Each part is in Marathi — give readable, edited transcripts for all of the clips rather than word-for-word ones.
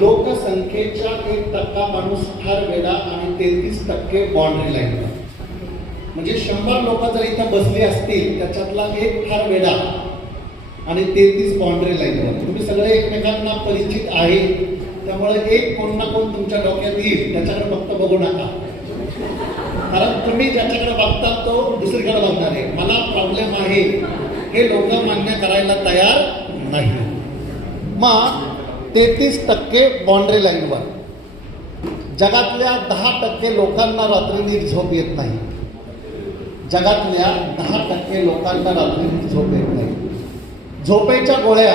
लोकसंख्येच्या 1% माणूस फार वेडा आणि 33% बाउंड्री लाईन. म्हणजे 100 लोक जर इथं बसली असतील त्याच्यातला एक फार वेडा आणि 33 बाउंड्री लाईनवर. तुम्ही सगळे एकमेकांना परिचित आहे, त्यामुळे एक कोण ना कोण तुमच्या डोक्यात येईल, त्याच्याकडे फक्त बघू नका. कारण तुम्ही ज्याच्याकडे बघतात तो दुसरीकडे बघणार आहे. मला प्रॉब्लेम आहे हे लोक मान्य करायला तयार नाही. मग 33% बाउंड्री लाईनवर. जगातल्या 10% लोकांना रात्री नीट झोप येत नाही. जगातल्या 10% लोकांना रात्री नीट झोप येत नाही. झोपेच्या गोळ्या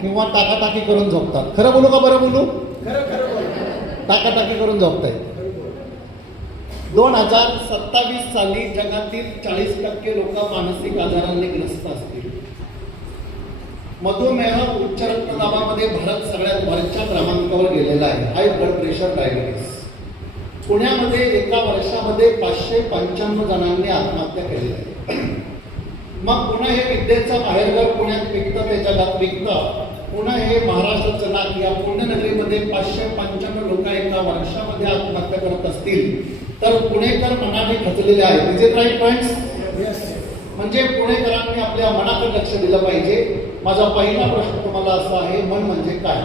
किंवा टाकाटाकी करून झोपतात. खरं बोलू का बरं बोलू? टाकाटाकी करून झोपतायत. 2027 साली जगातील 40% लोक मानसिक आजारांनी ग्रस्त असतील. मधुमेह, उच्च रक्तदाबामध्ये भारत सगळ्यात वरच्या क्रमांकावर गेलेला आहे. High blood pressure, diabetes. पुण्यामध्ये एका वर्षामध्ये 595 जणांनी आत्महत्या केलेली आहे. मग पुणे हे विद्येचं बाहेरघर पुण्यात विकतं, ते जगात विकतं. पुणे हे महाराष्ट्राचं नाक. या पुण्यनगरीमध्ये 595 लोक एका वर्षामध्ये आत्महत्या करत असतील तर पुणेकर मनाने खचलेले आहेत. Is it right friends? म्हणजे पुणेकरांनी आपल्या मनाकडे लक्ष दिलं पाहिजे. माझा पहिला प्रश्न तुम्हाला असा आहे, मन म्हणजे काय?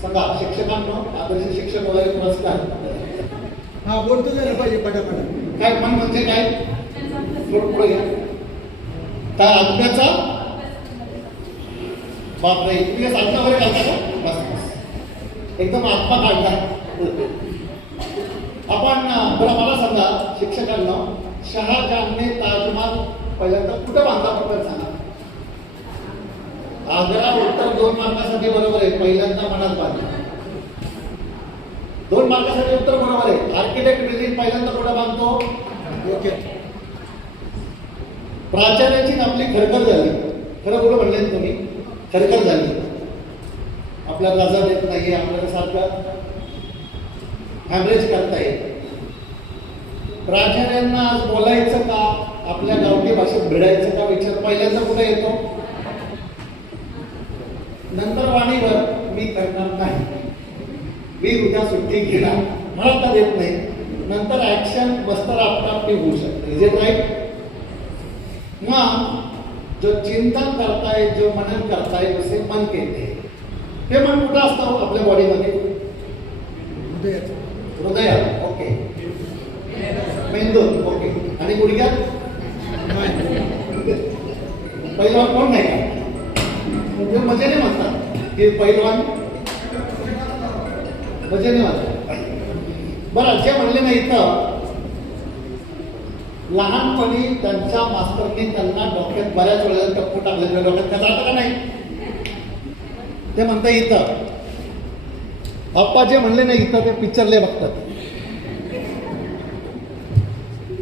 सांगा शिक्षकांनो, आदर्श शिक्षक वगैरे पुरस्कार. हा बोलतो झालं पाहिजे पटापट. काय मन म्हणजे काय? पुढे घ्या. काय आत्म्याचा? बापरे, तुम्ही साधना वगैरे घालता का? बस बस, एकदम आत्मा काढला आपण. बरं मला सांगा शिक्षकांना, शहाजहानने ताजमहाल पहिल्यांदा कुठं बांधला पटकन सांगा. आग्रा. उत्तर 2 मार्कासाठी बरोबर आहे. पहिल्यांदा मनात बांधला. 2 मार्कासाठी उत्तर बरोबर आहे. आर्किटेक्ट बिल्डिंग पहिल्यांदा कुठं बांधतो? ओके. प्राचार्याची आपली खरखर झाली. खरं कुठं म्हणले तुम्ही? खरखर झाली. आपल्या रजा देत नाही, आपल्याला सारखं ॲव्हरेज करता येत. प्राचार्यांना आज बोलायचं का, आपल्या गावठी भाषेत भिडायचं का विचार पहिल्यांदा कुठे येतो? नंतर वाणीवर मी करणार नाही, मी उद्या सुट्टी घेणार, मला तर देत नाही. नंतर ऍक्शन बस्तर आपटापटी होऊ शकते. Is it right? मग जो चिंतन करताय, जो मनन करताय, जसे मन केले, हे मन कुठं असतं आपल्या बॉडीमध्ये? हृदयात. ओके. मेंदूत. ओके. आणि गुडघ्यात? पैलवान कोण नाही का? म्हणजे मजेने म्हणतात की पैलवान मजेने म्हणतात. बरं, जे म्हणले नाही तर लहानपणी त्यांच्या मास्तरनी त्यांना डोक्यात बऱ्याच वेळेला टप्पू टाकले, डोक्यात कचाळतं का नाही? ते म्हणता इथं अप्पा जे म्हणले नाही इथं ते पिक्चरले बघतात.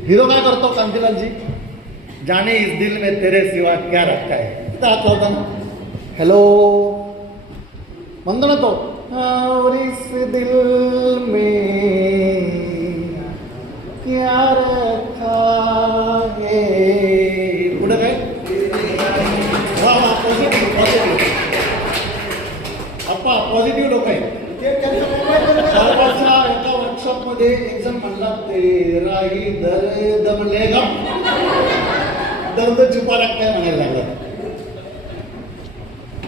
हिरो काय करतो? कांतीलालजी, जाने इस दिल में तेरे सिवा क्या रखा है, इथं हात लावता ना. हॅलो म्हणतो ना तो, और इस दिल में क्या रखा है. पुढे काय? अप्पा पॉझिटिव्ह लोक आहे. एका वर्कशॉप मध्ये एक जण म्हणला, तेरा ही दर्द म्हणले का, दर्द छुपा काय म्हणायला लागला.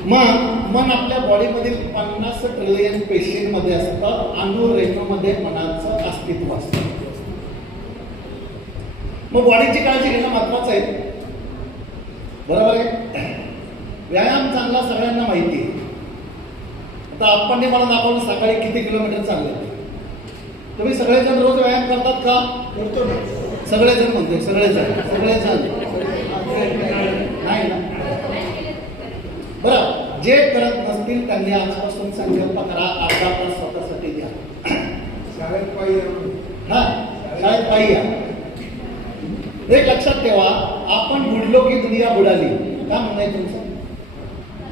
मग मन आपल्या बॉडीमधील 50 ट्रिलियन पेशींमध्ये असतं. अणु रेणूमध्ये मनाचं अस्तित्व असतं. मग बॉडीची काळजी घेणं महत्वाचं आहे, बरोबर आहे. व्यायाम चांगला सगळ्यांना माहिती आहे. आता आपण मला दाखवलं सकाळी किती किलोमीटर चाललं. तुम्ही सगळेजण रोज व्यायाम करतात का? करतो ना. सगळेजण म्हणतोय, सगळेजण नाही ना. बरं, जे करत नसतील त्यांनी आजपासून संकल्प करा, अर्धा तास स्वतःसाठी द्या. शाळेत पाहिजे. हा, शाळेत पाहिजे. एक लक्षात ठेवा, आपण बुडलो की दुनिया बुडाली. काय म्हणणं तुमचं?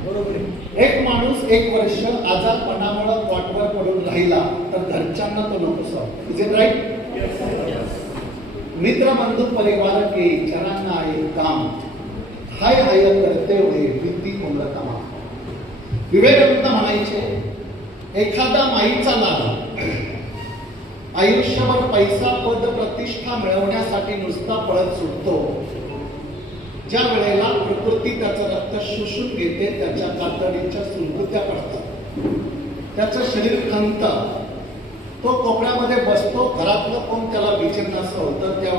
बरोबर आहे. एक माणूस 1 वर्ष आजारपणामुळे कॉटवर पडून राहिला तर घरच्यांना तो नको. Is it right? मित्र बंधू परिवार के चरण आए काम, हाय हाय करते हुए विद्ती कोण कामा. विवेकानंद म्हणायचे, एखादा माईचा लाडा आयुष्यभर पैसा पद प्रतिष्ठा मिळवण्यासाठी नुसता पळत सुटतो, ज्या वेळेला प्रकृती त्याचं रक्त शोषून घेते, त्याच्या कातडीच्या सुरकुत्या पडतात, त्याचं शरीर खंत, तो कोपऱ्यामध्ये बसतो, घरातलं कोण त्याला विचारणार असं होतं, त्या